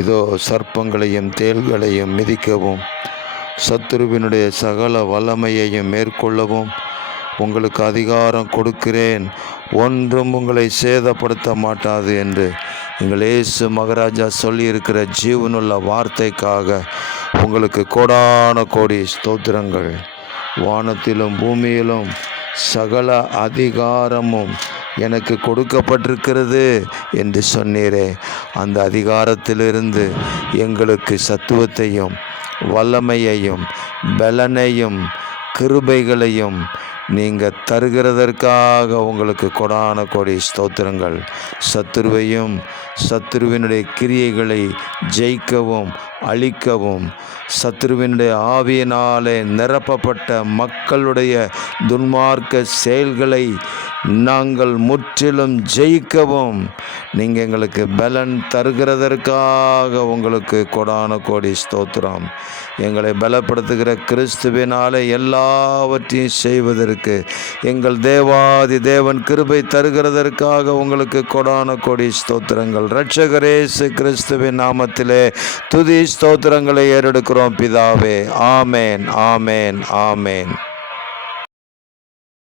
இதோ சர்ப்பங்களையும் தேள்களையும் மிதிக்கவும் சத்துருவினுடைய சகல வல்லமையையும் மேற்கொள்ளவும் உங்களுக்கு அதிகாரம் கொடுக்கிறேன், ஒன்றும் உங்களை சேதப்படுத்த மாட்டாது என்று எங்கள் இயேசு மகாராஜா சொல்லியிருக்கிற ஜீவனுள்ள வார்த்தைக்காக உங்களுக்கு கோடான கோடி ஸ்தோத்திரங்கள். வானத்திலும் பூமியிலும் சகல அதிகாரமும் எனக்கு கொடுக்கப்பட்டிருக்கிறது என்று சொன்னீரே, அந்த அதிகாரத்திலிருந்து எங்களுக்கு சத்துவத்தையும் வல்லமையையும் பலனையும் கிருபைகளையும் நீங்கள் தருகிறதற்காக உங்களுக்கு கொடான கோடி ஸ்தோத்திரங்கள். சத்துருவையும் சத்துருவினுடைய கிரியைகளை ஜெயிக்கவும் அழிக்கவும் சத்துருவினுடைய ஆவியினாலே நிரப்பப்பட்ட மக்களுடைய துன்மார்க்க செயல்களை நாங்கள் முற்றிலும் ஜெயிக்கவும் நீங்கள் எங்களுக்கு பலன் தருகிறதற்காக உங்களுக்கு கொடான கோடி ஸ்தோத்திரம். எங்களை பலப்படுத்துகிற கிறிஸ்துவினாலே எல்லாவற்றையும் செய்வதற்கு எங்கள் தேவாதி தேவன் கிருபை தருகிறதற்காக உங்களுக்கு கொடான கோடி ஸ்தோத்திரங்கள். இரட்சகர் இயேசு கிறிஸ்துவின் நாமத்திலே துதி ஸ்தோத்திரங்களை ஏறெடுக்கிறோம் பிதாவே. ஆமேன், ஆமேன், ஆமேன்.